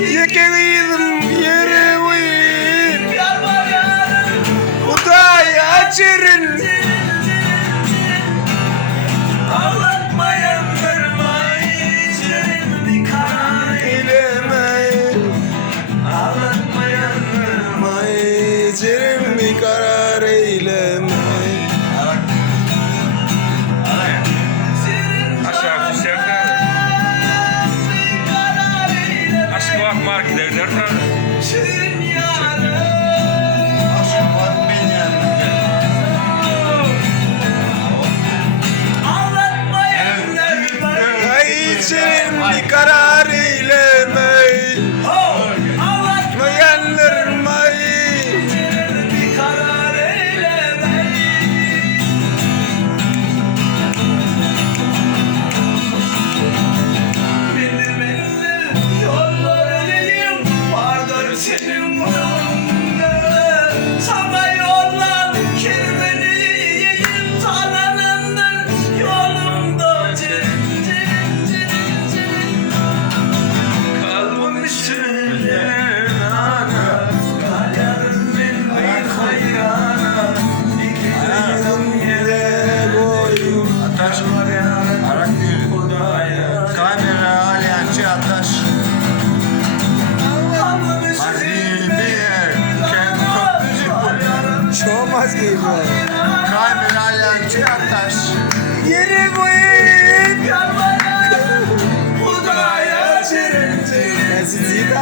Yekeliydim yere uyuyun Udaya çerin Ağlatmayan vermeyi Ceremi karar eylemeyin Ağlatmayan vermeyi Ceremi karar eylemeyin Aşağı düşerler. Aşkı bak mark derler tabii. Şirin yarı Ağlatmayan vermeyi Ay Ceremi karar eylemeyin Mayanlarmayın Ceremi karar eylemeyi Benim elim yollar elim vardır senin yolunda Sana yollar kirveniyim tananındır yolumda Cerim cerim cerim cerim Kalbim üstüne nana Kalbimin bir hayrana İkidem yere koyun Ataş Arak değil. Kamera alyançı ataş. Kalbim Mazlimi kem köprücü bu. Çoğmaz gibi Kamera alyançı ataş. Yere koyun Udaya cerim cerim Sizi de